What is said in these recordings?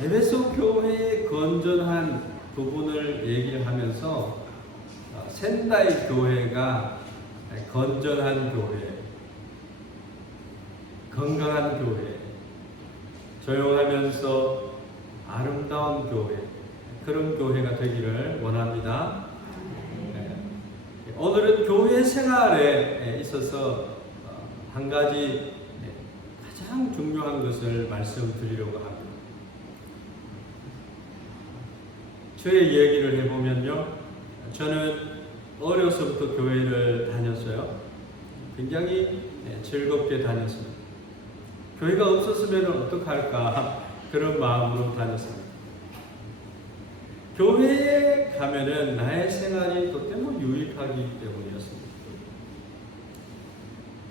에베소 교회의 건전한 부분을 얘기를 하면서 센다이 교회가 건전한 교회, 건강한 교회, 조용하면서 아름다운 교회, 그런 교회가 되기를 원합니다. 오늘은 교회 생활에 있어서 한 가지 가장 중요한 것을 말씀드리려고 합니다. 저의 얘기를 해보면요, 저는 어려서부터 교회를 다녔어요. 굉장히 즐겁게 다녔습니다. 교회가 없었으면 어떡할까 그런 마음으로 다녔습니다. 교회에 가면은 나의 생활이 또 때문에 유익하기 때문이었습니다.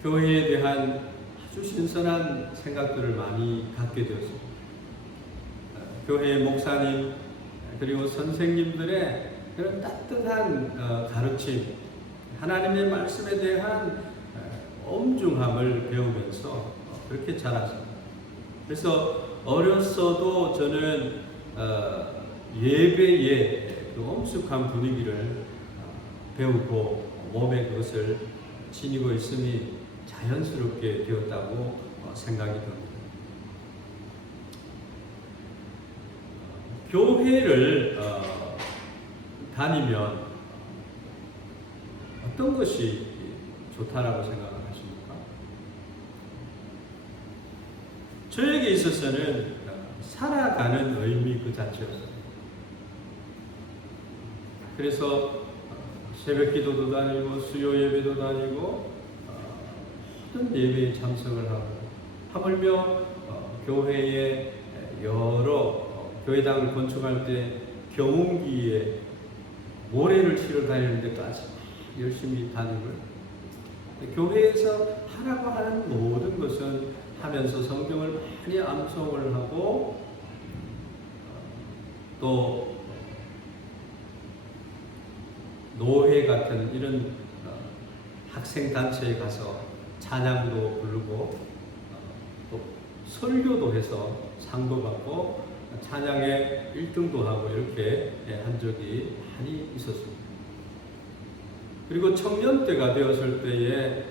교회에 대한 아주 신선한 생각들을 많이 갖게 되었습니다. 교회의 목사님 그리고 선생님들의 그런 따뜻한 가르침, 하나님의 말씀에 대한 엄중함을 배우면서 그렇게 자랐습니다. 그래서 어렸어도 저는 예배의 그 엄숙한 분위기를 배우고 몸에 그것을 지니고 있음이 자연스럽게 되었다고 생각이 듭니다. 교회를 다니면 어떤 것이 좋다라고 생각하십니까? 저에게 있어서는 살아가는 의미 그 자체였어요. 그래서 새벽 기도도 다니고 수요 예배도 다니고 어떤 예배에 참석을 하고 하물며 교회에 여러 교회당을 건축할 때 경운기에 모래를 실어 다니는 데까지 열심히 다니고요. 교회에서 하라고 하는 모든 것은 하면서 성경을 많이 암송을 하고 또 노회 같은 이런 학생단체에 가서 찬양도 부르고 또 설교도 해서 상도 받고 찬양에 1등도 하고 이렇게 한 적이 많이 있었습니다. 그리고 청년 때가 되었을 때에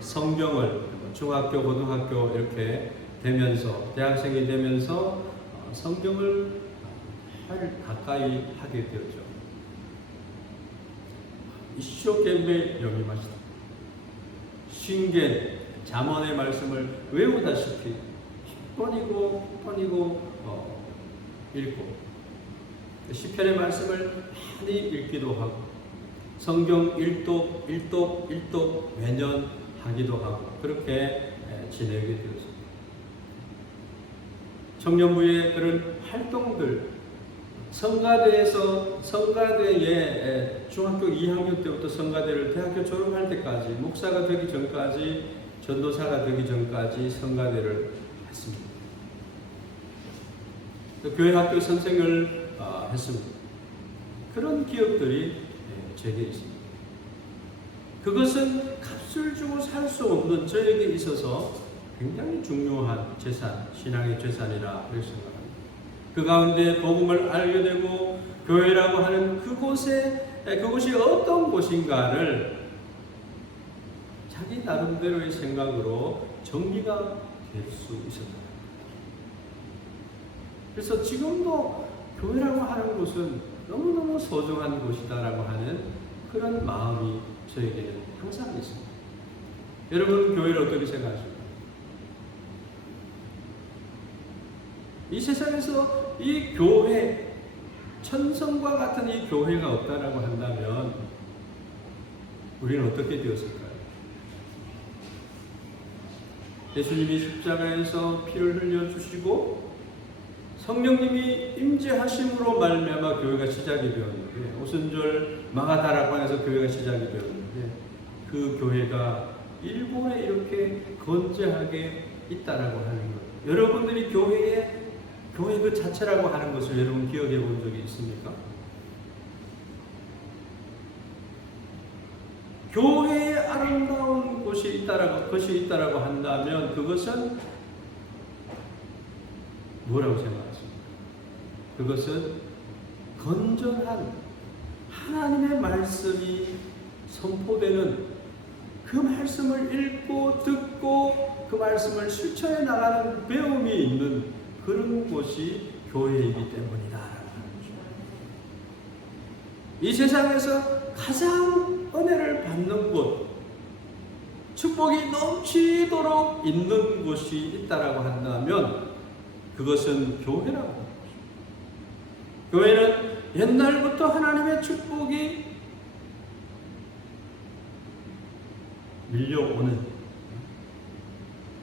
성경을 중학교, 고등학교 이렇게 되면서 대학생이 되면서 성경을 가까이 하게 되었죠. 이쇼懸命読みました. 신겐, 잠언의 말씀을 외우다시피 번이고 읽고 시편의 말씀을 많이 읽기도 하고 성경 일독 매년 하기도 하고 그렇게 지내게 되었습니다. 청년부의 그런 활동들, 성가대에 중학교 2학년 때부터 성가대를 대학교 졸업할 때까지 목사가 되기 전까지 전도사가 되기 전까지 성가대를 했습니다. 교회 학교 선생을 했습니다. 그런 기억들이 제게 있습니다. 그것은 값을 주고 살 수 없는 저에게 있어서 굉장히 중요한 재산, 신앙의 재산이라 생각합니다. 그 가운데 복음을 알게 되고 교회라고 하는 그곳이 어떤 곳인가를 자기 나름대로의 생각으로 정리가 될 수 있었다. 그래서 지금도 교회라고 하는 곳은 너무너무 소중한 곳이다라고 하는 그런 마음이 저에게는 항상 있습니다. 여러분 교회를 어떻게 생각하십니까? 이 세상에서 이 교회, 천성과 같은 이 교회가 없다라고 한다면 우리는 어떻게 되었을까요? 예수님이 십자가에서 피를 흘려주시고 성령님이 임재하심으로 말미암아 교회가 시작이 되었는데 오순절 마가다라고 해서 교회가 시작이 되었는데 그 교회가 일본에 이렇게 건재하게 있다라고 하는 것, 여러분들이 교회 그 자체라고 하는 것을 여러분 기억해 본 적이 있습니까? 교회에 아름다운 것이 있다라고 한다면 그것은 뭐라고 생각하십니까? 그것은 건전한 하나님의 말씀이 선포되는, 그 말씀을 읽고 듣고 그 말씀을 실천해 나가는 배움이 있는 그런 곳이 교회이기 때문이다. 이 세상에서 가장 은혜를 받는 곳, 축복이 넘치도록 있는 곳이 있다라고 한다면 그것은 교회라고 합니다. 교회는 옛날부터 하나님의 축복이 밀려오는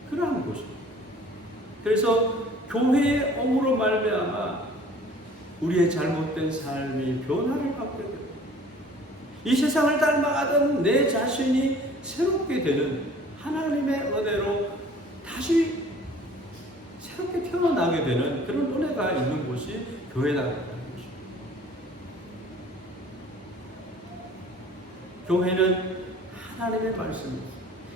그러한 곳입니다. 그래서 교회의 옴으로 말미암아 우리의 잘못된 삶이 변화를 받게 됩니다. 이 세상을 닮아가던 내 자신이 새롭게 되는 하나님의 은혜로 다시 새롭게 태어나게 되는 그런 은혜가 있는 곳이 교회라는 것입니다. 교회는 하나님의 말씀입니다.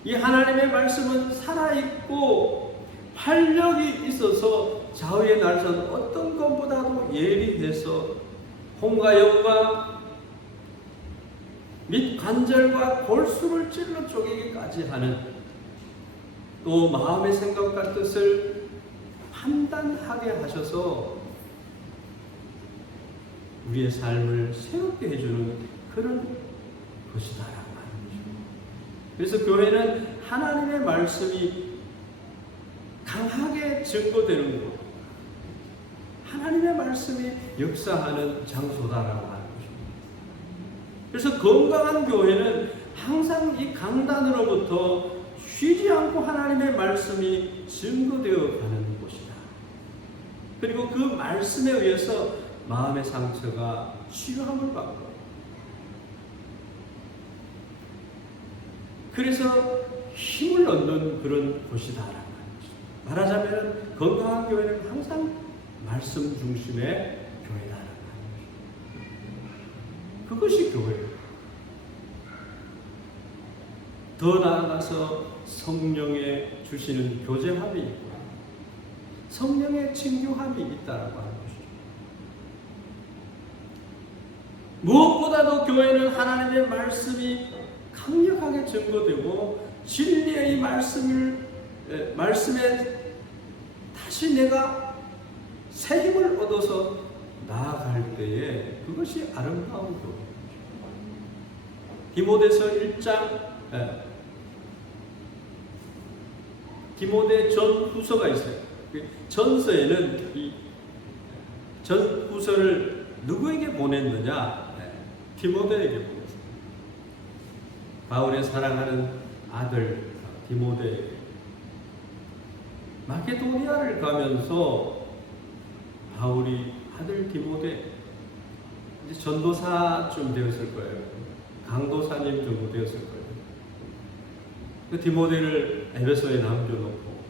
이 하나님의 말씀은 살아있고 활력이 있어서 좌우의 날선 어떤 것보다도 예리해서 혼과 영과 및 관절과 골수를 찔러 쪼개기까지 하는, 또 마음의 생각과 뜻을 판단하게 하셔서 우리의 삶을 새롭게 해주는 그런 것이다라고 하는 거죠. 그래서 교회는 하나님의 말씀이 강하게 증거되는 곳, 하나님의 말씀이 역사하는 장소다라고 하는 것입니다. 그래서 건강한 교회는 항상 이 강단으로부터 쉬지 않고 하나님의 말씀이 증거되어 가는 곳이다. 그리고 그 말씀에 의해서 마음의 상처가 치유함을 받고, 그래서 힘을 얻는 그런 곳이다라는 거죠. 말하자면 건강한 교회는 항상 말씀 중심의 교회다라는 거죠. 그것이 교회예요. 더 나아가서 성령의 주시는 교제함이 있고 성령의 친교함이 있다라고 하는 것이죠. 무엇보다도 교회는 하나님의 말씀이 강력하게 증거되고 진리의 이 말씀에 다시 내가 새 힘을 얻어서 나아갈 때에 그것이 아름다운 교회. 디모데서 1장 디모데 전후서가 있어요. 전서에는 이 전후서를 누구에게 보냈느냐? 디모데에게 보냈어요. 바울의 사랑하는 아들 디모데에게. 마케도니아를 가면서 바울이 아들 디모데, 이제 전도사쯤 되었을 거예요. 강도사님 정도 되었을 거예요. 그 디모데를 에베소에 남겨놓고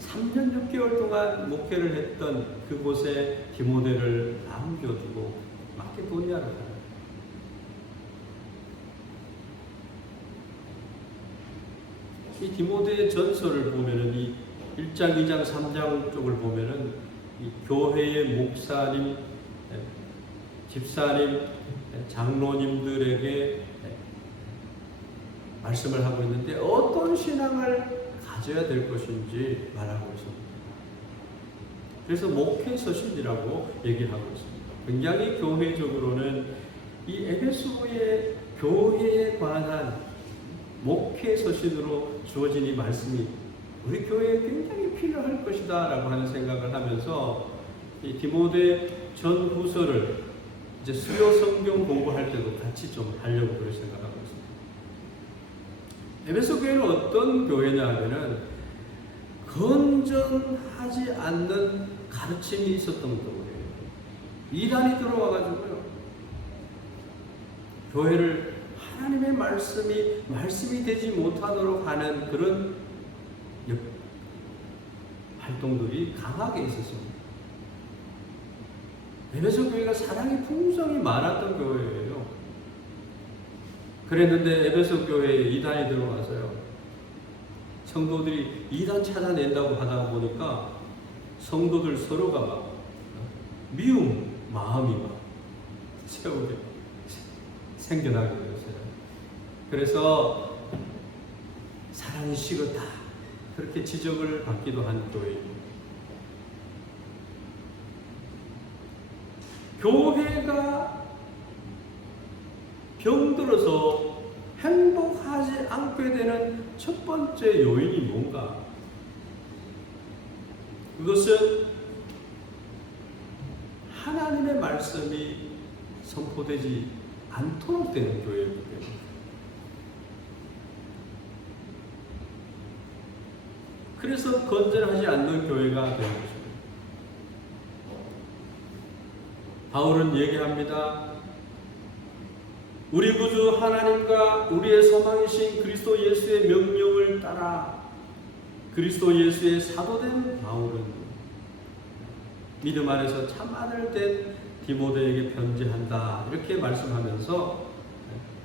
3년 6개월 동안 목회를 했던 그곳에 디모데를 남겨두고 마케도니아를 가요. 이 디모데 전서를 보면은 이 1장, 2장, 3장 쪽을 보면은 이 교회의 목사님, 집사님, 장로님들에게 말씀을 하고 있는데 어떤 신앙을 가져야 될 것인지 말하고 있습니다. 그래서 목회 서신이라고 얘기하고 있습니다. 굉장히 교회적으로는 이 에베소의 교회에 관한 목회 서신으로 주어진 이 말씀이 우리 교회에 굉장히 필요할 것이다 라고 하는 생각을 하면서 이 디모데 전후서를 이제 수요 성경 공부할 때도 같이 좀 하려고 그렇게 생각하고 있습니다. 에베소 교회는 어떤 교회냐 하면은 건전하지 않는 가르침이 있었던 교회예요. 이단이 들어와가지고요, 교회를 하나님의 말씀이 되지 못하도록 하는 그런 활동들이 강하게 있었습니다. 에베소 교회가 사랑이 풍성히 많았던 교회예요. 그랬는데 에베소 교회에 이단이 들어와서요, 성도들이 이단 찾아낸다고 하다 보니까 성도들 서로가 막 미움 마음이 막 세우게 생겨나게 되었어요. 그래서 사랑이 식었다 그렇게 지적을 받기도 한 교회입니다. 교회가 병들어서 행복하지 않게 되는 첫 번째 요인이 뭔가? 그것은 하나님의 말씀이 선포되지 않도록 되는 교회이기 때문에. 그래서 건전하지 않는 교회가 되는 것입니다. 바울은 얘기합니다. 우리 구주 하나님과 우리의 소망이신 그리스도 예수의 명령을 따라 그리스도 예수의 사도된 바울은 믿음 안에서 참 아들 된 디모데에게 편지한다 이렇게 말씀하면서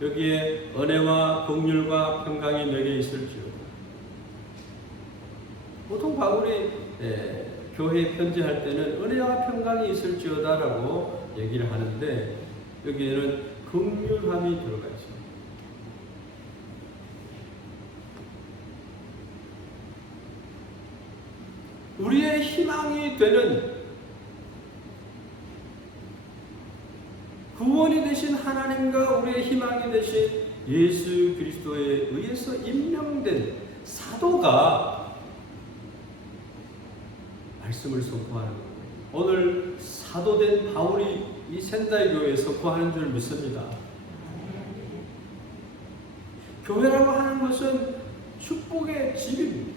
여기에 은혜와 긍휼과 평강이 내게 있을지어다. 보통 바울이 교회에 편지할 때는 은혜와 평강이 있을지어다라고 얘기를 하는데 여기에는 긍휼함이 들어가 있습니다. 우리의 희망이 되는 구원이 되신 하나님과 우리의 희망이 되신 예수 그리스도에 의해서 임명된 사도가 말씀을 선포하는 거예요. 오늘 사도된 바울이 이 센다이 교회에 선포하는 줄 믿습니다. 교회라고 하는 것은 축복의 집입니다.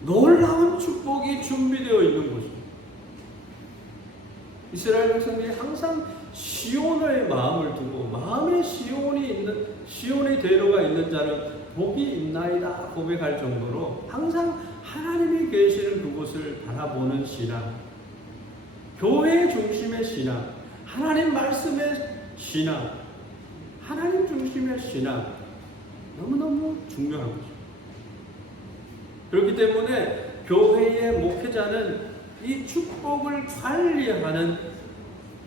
놀라운 축복이 준비되어 있는 곳입니다. 이스라엘 백성들이 항상 시온의 마음을 두고 마음에 시온의 대로가 있는 자는 복이 있나이다 고백할 정도로 항상 하나님이 계시는 그곳을 바라보는 신앙, 교회 중심의 신앙, 하나님 말씀의 신앙, 하나님 중심의 신앙 너무너무 중요한 거죠. 그렇기 때문에 교회의 목회자는 이 축복을 관리하는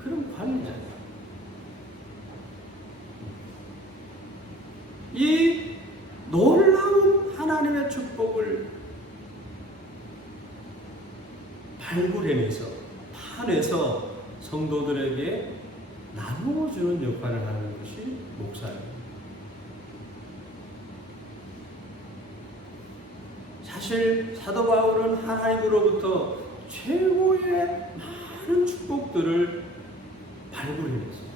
그런 관리자예요. 이 놀라운 하나님의 축복을 발굴해내서 파내서 성도들에게 나누어주는 역할을 하는 것이 목사입니다. 사실 사도 바울은 하나님으로부터 최고의 많은 축복들을 발굴해냈어요.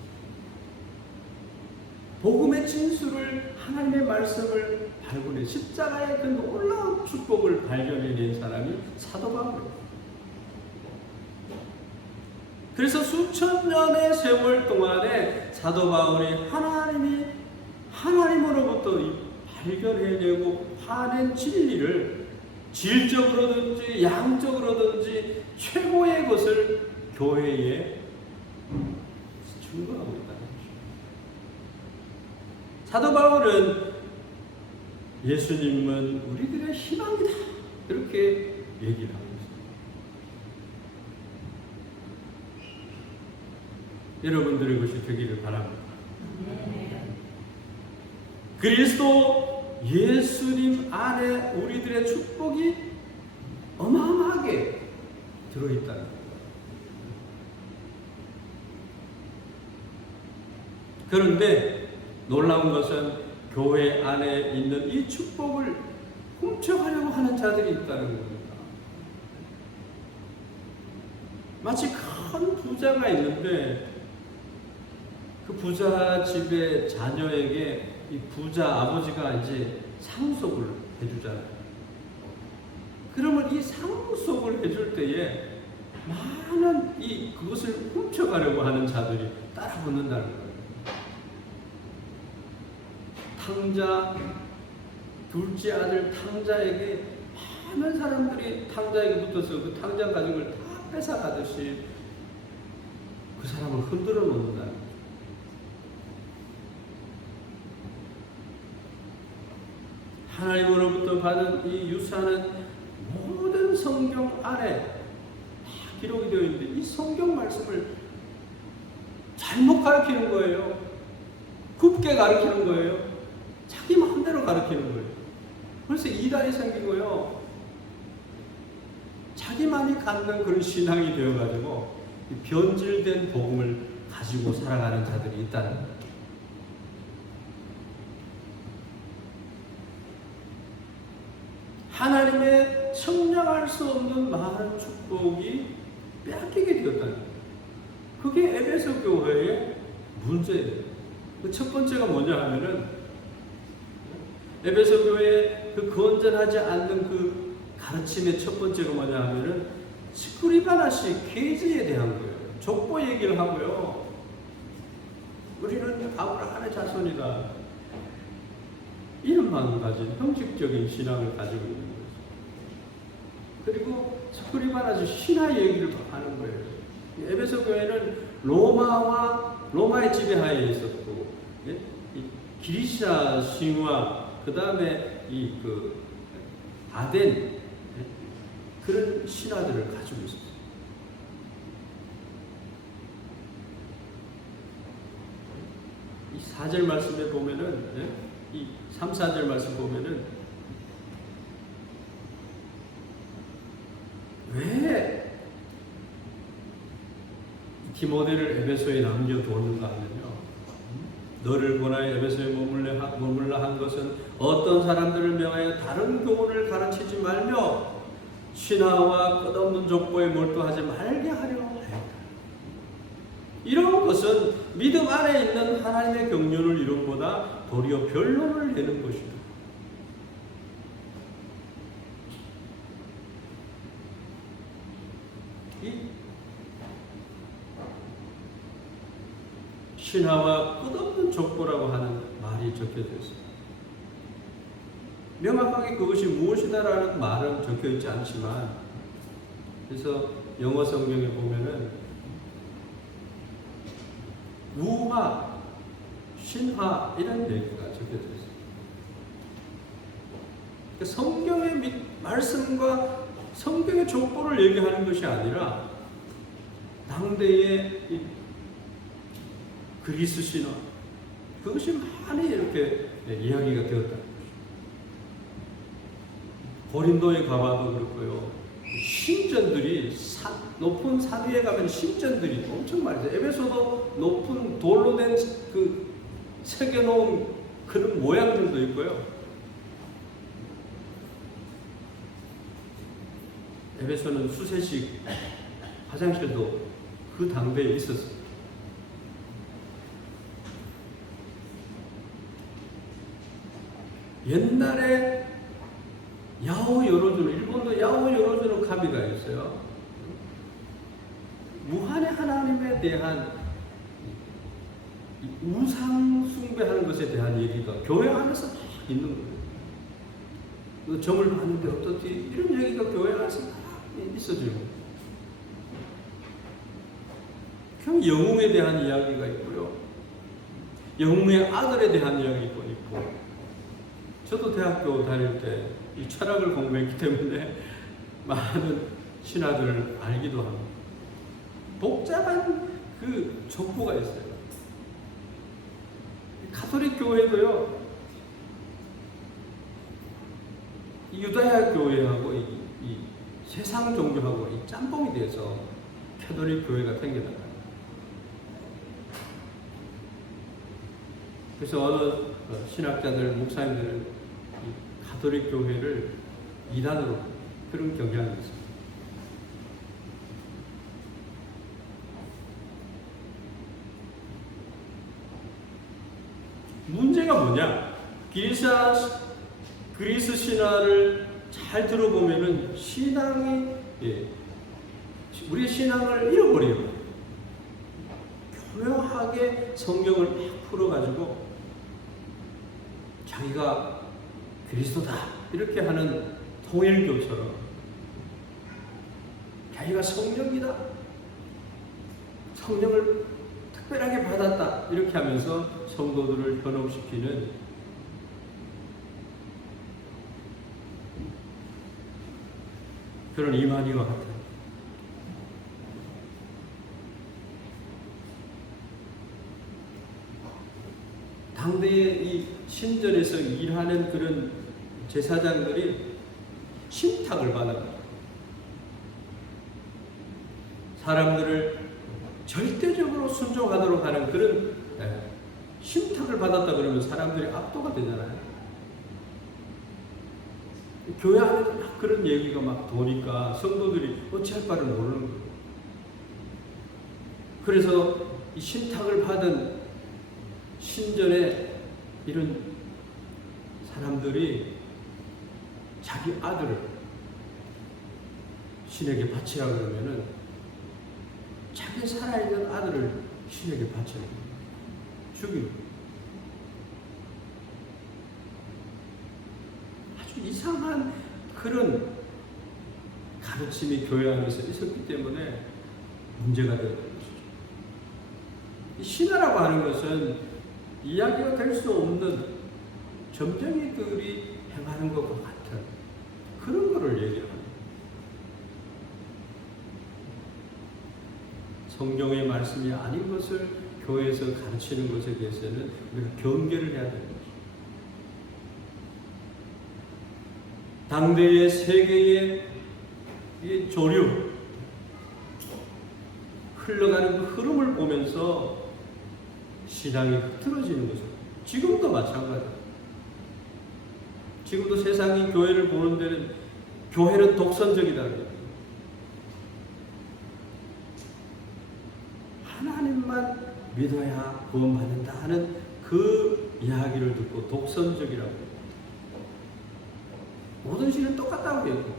복음의 진수를 하나님의 말씀을 발굴해 십자가의 그 놀라운 축복을 발견해낸 사람이 사도 바울입니다. 그래서 수천 년의 세월 동안에 사도 바울이 하나님으로부터 발견해내고 파낸 진리를 질적으로든지 양적으로든지 최고의 것을 교회에 증거하고 있다는 것입니다. 사도 바울은 예수님은 우리들의 희망이다 이렇게 얘기를 하고 있습니다. 여러분들의 것이 되기를 바랍니다. 그리스도 예수님 안에 우리들의 축복이 어마어마하게 들어있다는 겁니다. 그런데 놀라운 것은 교회 안에 있는 이 축복을 훔쳐가려고 하는 자들이 있다는 겁니다. 마치 큰 부자가 있는데 그 부자 집의 자녀에게 이 부자 아버지가 이제 상속을 해주잖아요. 그러면 이 상속을 해줄 때에 많은 그것을 훔쳐가려고 하는 자들이 따라붙는다는 거예요. 탕자, 둘째 아들 탕자에게 많은 사람들이 탕자에게 붙어서 그 탕자 가족을 다 뺏어가듯이 그 사람을 흔들어 놓는다는 거예요. 하나님으로부터 받은 이 유산은 모든 성경 안에 기록이 되어 있는데 이 성경 말씀을 잘못 가르치는 거예요. 굽게 가르치는 거예요. 자기 마음대로 가르치는 거예요. 그래서 이단이 생기고요. 자기만이 갖는 그런 신앙이 되어가지고 변질된 복음을 가지고 살아가는 자들이 있다는 거예요. 하나님의 청량할 수 없는 많은 축복이 빼앗기게 되었다는 거예요. 그게 에베소 교회의 문제예요. 그 첫 번째가 뭐냐 하면은 에베소 교회의 그 건전하지 않는 그 가르침의 첫 번째가 뭐냐 하면은 스크리바나시 계지에 대한 거예요. 족보 얘기를 하고요. 우리는 아브라함의 자손이다. 이름만 가진 형식적인 신앙을 가지고 있는 거죠. 그리고 스크리바나시 신화 얘기를 하는 거예요. 에베소 교회는 로마의 지배하에 있었고, 예? 이 기리시아 신화, 그 다음에 아덴, 예? 그런 신화들을 가지고 있었어요. 이 4절 말씀에 보면은, 예? 이 3, 4절 말씀 보면은, 왜 디모데를 에베소에 남겨두었는가 하면요. 너를 권하여 에베소에 머물라 한 것은 어떤 사람들을 명하여 다른 교훈을 가르치지 말며 신화와 끝없는 족보에 몰두하지 말게 하려 하였다. 이런 것은 믿음 안에 있는 하나님의 경륜을 이름보다 도리어 변론을 내는 것이다. 신화와 끝없는 족보라고 하는 말이 적혀져 있습니다. 명확하게 그것이 무엇이다라는 말은 적혀 있지 않지만, 그래서 영어 성경에 보면은 우화, 신화 이런 얘기가 적혀져 있습니다. 성경의 말씀과 성경의 족보를 얘기하는 것이 아니라 당대의 그리스 신화, 그것이 많이 이렇게 이야기가 되었다는 것입니다. 고린도에 가봐도 그렇고요. 신전들이 높은 산 위에 가면 신전들이 엄청 많이 있어요. 에베소도 높은 돌로 된 그 새겨놓은 그런 모양들도 있고요. 에베소는 수세식 화장실도 그 당대에 있었어요. 옛날에 야오 요로주노, 일본도 야오 요로주노 카미가 있어요. 무한의 하나님에 대한 우상 숭배하는 것에 대한 얘기가 교회 안에서 다 있는 거예요. 점을 봤는데 어떻지? 이런 얘기가 교회 안에서 다 있어져요. 그럼 영웅에 대한 이야기가 있고요. 영웅의 아들에 대한 이야기가 있고. 저도 대학교 다닐 때 이 철학을 공부했기 때문에 많은 신화들을 알기도 합니다. 복잡한 그 족보가 있어요. 가톨릭 교회도요, 유다야 교회하고 이 세상 종교하고 이 짬뽕이 돼서 가톨릭 교회가 생겨나요. 그래서 어느 신학자들, 목사님들은 가톨릭 교회를 이단으로 그런 경향이 있습니다. 문제가 뭐냐? 그리스 신화를 잘 들어보면은 신앙이, 우리의 신앙을 잃어버려요. 교묘하게 성경을 막 풀어가지고 자기가 그리스도다 이렇게 하는 통일교처럼 자기가 성령이다, 성령을 특별하게 받았다 이렇게 하면서 성도들을 현혹시키는 그런 이만희와 같은 당대의 이 신전에서 일하는 그런 제사장들이 신탁을 받아요. 사람들을 절대적으로 순종하도록 하는 그런 신탁을 받았다 그러면 사람들이 압도가 되잖아요. 교회 안에도 막 그런 얘기가 막 도니까 성도들이 어찌할 바를 모르는 거예요. 그래서 이 신탁을 받은 신전에 이런 사람들이 자기 아들을 신에게 바치라 그러면은 자기 살아있는 아들을 신에게 바치는 거예요. 죽이는 거예요. 아주 이상한 그런 가르침이 교회 안에서 있었기 때문에 문제가 되는 것이죠. 이 신화라고 하는 것은 이야기가 될 수 없는 점쟁이들이 행하는 것과 같은 그런 거를 얘기합니다. 성경의 말씀이 아닌 것을 교회에서 가르치는 것에 대해서는 우리가 경계를 해야 됩니다. 당대의 세계의 이 조류 흘러가는 그 흐름을 보면서 신앙이 흐트러지는 거죠. 지금도 마찬가지예요. 지금도 세상이 교회를 보는 데는 교회는 독선적이다. 하나님만 믿어야 구원받는다 하는 그 이야기를 듣고 독선적이라고 해요. 모든 신은 똑같다고 해요.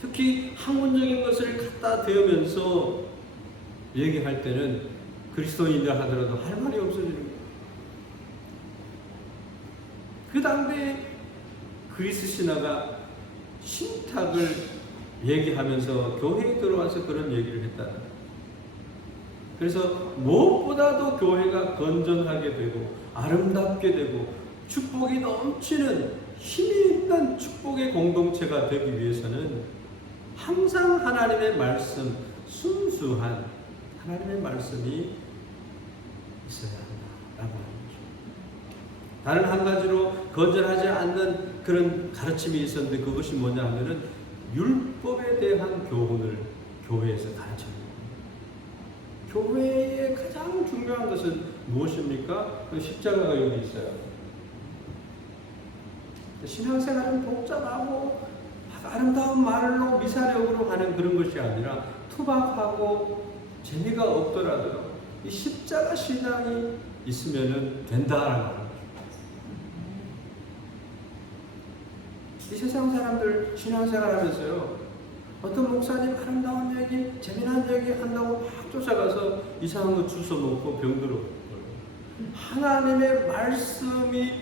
특히 학문적인 것을 갖다 대면서 얘기할 때는 그리스도인이라 하더라도 할 말이 없어지는 거예요. 그 당대에 그리스 신화가 신탁을 얘기하면서 교회에 들어와서 그런 얘기를 했다. 그래서 무엇보다도 교회가 건전하게 되고 아름답게 되고 축복이 넘치는 힘이 있는 축복의 공동체가 되기 위해서는 항상 하나님의 말씀, 순수한 하나님의 말씀이 있어야 한다라고 합니다. 다른 한 가지로 건전하지 않는 그런 가르침이 있었는데 그것이 뭐냐 하면은 율법에 대한 교훈을 교회에서 가르칩니다. 교회의 가장 중요한 것은 무엇입니까? 그 십자가가 여기 있어요. 신앙생활은 복잡하고 아름다운 말로 미사력으로 하는 그런 것이 아니라 투박하고 재미가 없더라도 이 십자가 신앙이 있으면 된다라는 거예요. 이 세상 사람들 신앙생활 하면서요, 어떤 목사님 아름다운 얘기, 재미난 얘기 한다고 막 쫓아가서 이상한 거 주워 먹고 병들어. 하나님의 말씀이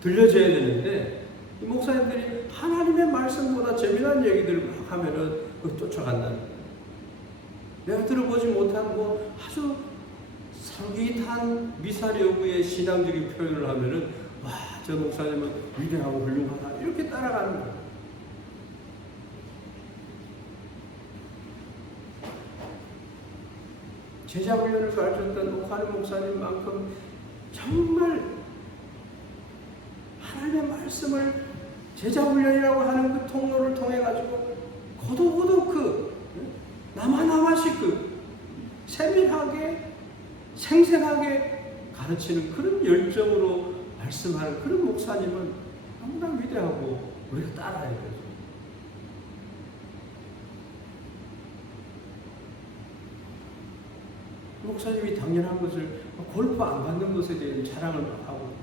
들려져야 되는데 이 목사님들이 하나님의 말씀보다 재미난 얘기들을 막 하면은 쫓아간다는 거예요. 내가 들어보지 못한 뭐 아주 설깃한 미사여구의 신앙적인 표현을 하면은 와, 저 목사님은 위대하고 훌륭하다 이렇게 따라가는 거예요. 제자 훈련을 가르쳤던 옥하는 목사님만큼 정말 하나님의 말씀을 제자 훈련이라고 하는 그 통로를 통해 가지고 고도고도 나마나마씩 세밀하게 생생하게 가르치는 그런 열정으로 말씀하는 그런 목사님은 너무나 위대하고 우리가 따라야 돼요. 목사님이 당연한 것을 골프 안 받는 것에 대한 자랑을 하고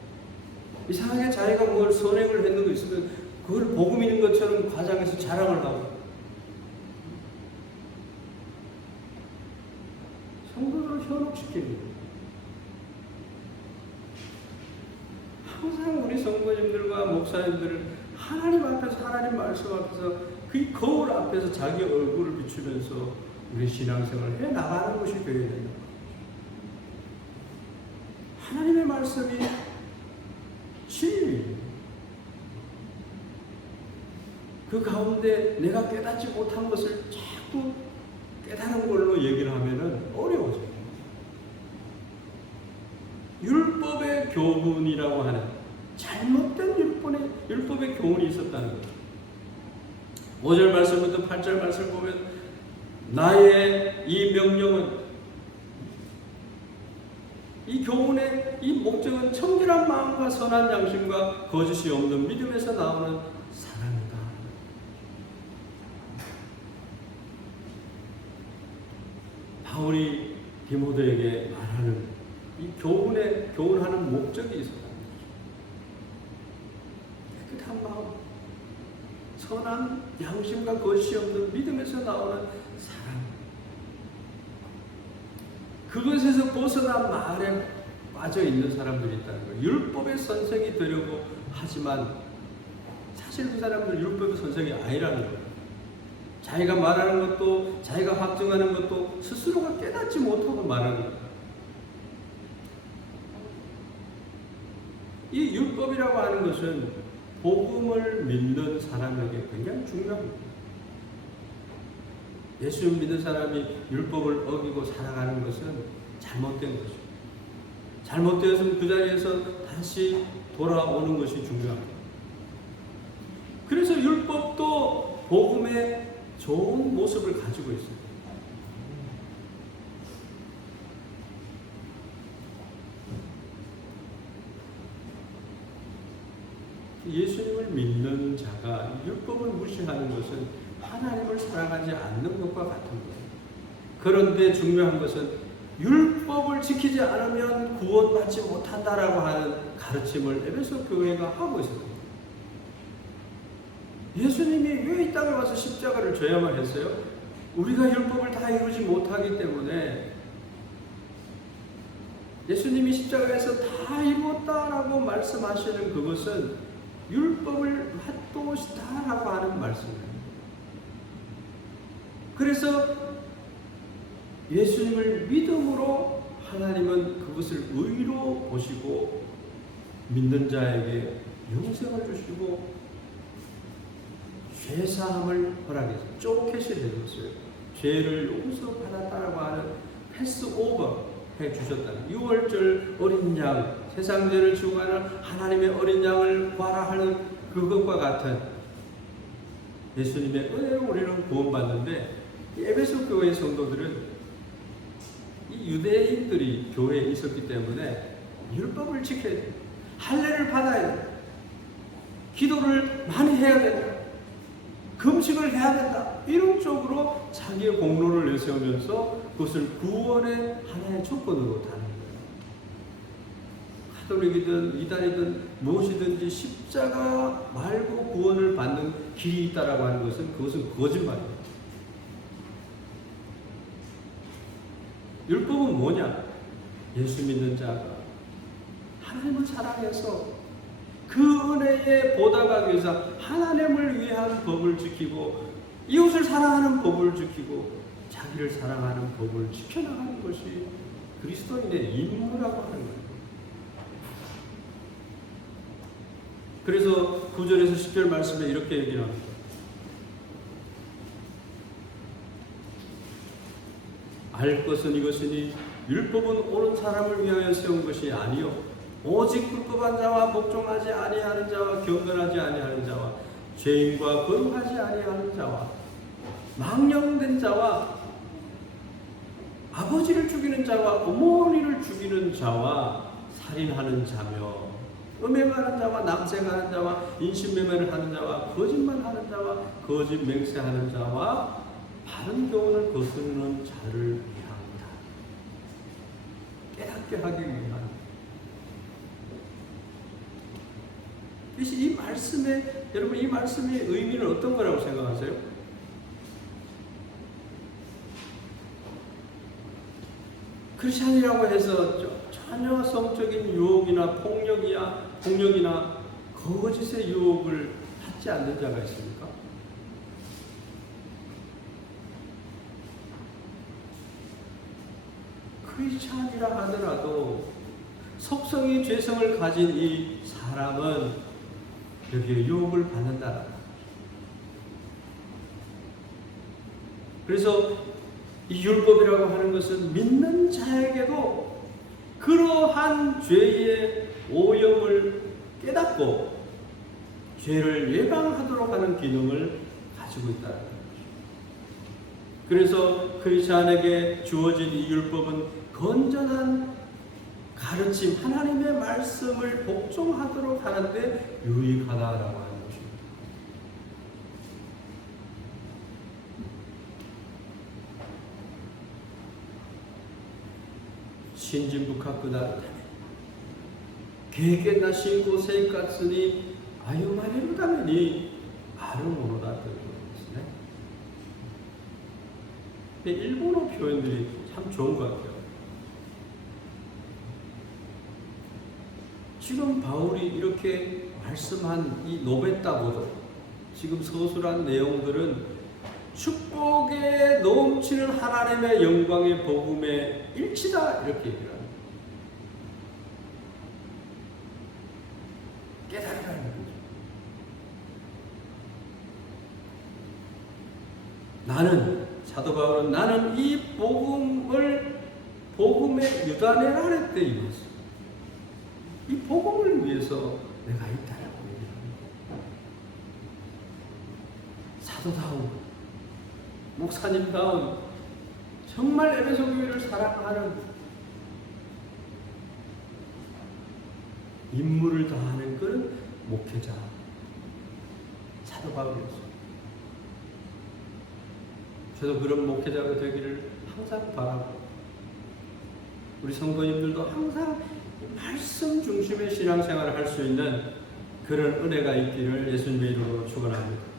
이상하게 자기가 뭘 선행을 했는 거 있으면 그걸 복음 있는 것처럼 과장해서 자랑을 하고 성도를 현혹시키는 거예요. 항상 우리 성도님들과 목사님들은 하나님 앞에서 하나님 말씀 앞에서 그 거울 앞에서 자기 얼굴을 비추면서 우리 신앙생활을 해 나가는 것이 되어야 된다. 하나님의 말씀이 진리예요. 그 가운데 내가 깨닫지 못한 것을 자꾸 깨달은 걸로 얘기를 하면은 어려워져요. 율법의 교훈이라고 하는 잘못된 율법의 교훈이 있었다는 거예요. 5절 말씀부터 8절 말씀 보면 나의 이 명령은, 이 교훈의 이 목적은 청결한 마음과 선한 양심과 거짓이 없는 믿음에서 나오는 사랑이다. 바울이 디모데에게 말하는 이 교훈하는 목적이 있었다. 깨끗한 마음, 선한 양심과 거짓이 없는 믿음에서 나오는 사랑. 그것에서 벗어난 말에 빠져 있는 사람들이 있다는 거예요. 율법의 선생이 되려고 하지만 사실 그 사람들 율법의 선생이 아니라는 거예요. 자기가 말하는 것도, 자기가 확증하는 것도 스스로가 깨닫지 못하고 말하는 거예요. 이 율법이라고 하는 것은 복음을 믿는 사람에게 굉장히 중요합니다. 예수를 믿는 사람이 율법을 어기고 살아가는 것은 잘못된 것이죠. 잘못되었으면 그 자리에서 다시 돌아오는 것이 중요합니다. 그래서 율법도 복음의 좋은 모습을 가지고 있습니다. 예수님을 믿는 자가 율법을 무시하는 것은 하나님을 사랑하지 않는 것과 같은 거예요. 그런데 중요한 것은 율법을 지키지 않으면 구원받지 못한다라고 하는 가르침을 에베소 교회가 하고 있습니다. 예수님이 왜 이 땅에 와서 십자가를 져야만 했어요? 우리가 율법을 다 이루지 못하기 때문에 예수님이 십자가에서 다 이루었다라고 말씀하시는 그것은 율법을 맛도시다라고 하는 말씀이에요. 그래서 예수님을 믿음으로 하나님은 그것을 의로 보시고 믿는 자에게 영생을 주시고 죄사함을 허락해서 쪼켓을 해줬어요. 죄를 용서받았다라고 하는 패스오버 해주셨다는 6월절 어린 양, 세상 죄를 지고 가는 하나님의 어린 양을 구하라 하는 그것과 같은 예수님의 은혜로 우리는 구원받는데, 이 에베소 교회의 성도들은 이 유대인들이 교회에 있었기 때문에 율법을 지켜야 돼요. 할례를 받아야 돼요. 기도를 많이 해야 된다. 금식을 해야 된다. 이런 쪽으로 자기의 공로를 내세우면서 그것을 구원의 하나의 조건으로 다는 거예요. 가톨릭이든 이단이든 무엇이든지 십자가 말고 구원을 받는 길이 있다라고 하는 것은 그것은 거짓말이에요. 율법은 뭐냐? 예수 믿는 자가 하나님을 사랑해서 그 은혜에 보답하기 위해서 하나님을 위한 법을 지키고 이웃을 사랑하는 법을 지키고 자기를 사랑하는 법을 지켜나가는 것이 그리스도인의 임무라고 하는 거예요. 그래서 9절에서 10절 말씀에 이렇게 얘기를 합니다. 알 것은 이것이니 율법은 옳은 사람을 위하여 세운 것이 아니요 오직 불법한 자와 복종하지 아니하는 자와 경건하지 아니하는 자와 죄인과 거룩하지 아니하는 자와 망령된 자와 아버지를 죽이는 자와 어머니를 죽이는 자와 살인하는 자며 음행하는 자와 남색하는 자와 인신매매를 하는 자와 거짓말하는 자와 거짓 맹세하는 자와 바른 교훈을 거스르는 자를 위함이다. 깨닫게 하기 위한. 그래서 이 말씀에, 여러분 이 말씀의 의미는 어떤 거라고 생각하세요? 크리스찬이라고 해서 전혀 성적인 유혹이나 폭력이나 거짓의 유혹을 받지 않는 자가 있습니까? 크리스찬이라 하더라도 속성이 죄성을 가진 이 사람은 여기에 유혹을 받는다. 그래서 이 율법이라고 하는 것은 믿는 자에게도 그러한 죄의 오염을 깨닫고 죄를 예방하도록 하는 기능을 가지고 있다는 거죠. 그래서 크리스찬에게 주어진 이 율법은 건전한 가르침, 하나님의 말씀을 복종하도록 하는데 유익하다라고 하는 것입니다. 신진북학구다 계획나 신고 세이까으니 아유마리루다면이 아르모노다 뜻이네. 일본어 표현들이 참 좋은 것 같아요. 지금 바울이 이렇게 말씀한 이 노베다보도 지금 서술한 내용들은 축복에 넘치는 하나님의 영광의 복음의 일치다 이렇게 얘기를 합니다. 깨달으라는 거죠. 나는 사도 바울은 나는 이 복음의 유다네라 할 때 이었어. 이 복음을 위해서 내가 있다라고 얘기합니다. 사도다운 목사님다운 정말 에베소 교회를 사랑하는 임무를 다하는 그런 목회자 사도 바울이었어요. 저도 그런 목회자가 되기를 항상 바라고 우리 성도님들도 항상 말씀 중심의 신앙생활을 할 수 있는 그런 은혜가 있기를 예수님의 이름으로 축원합니다.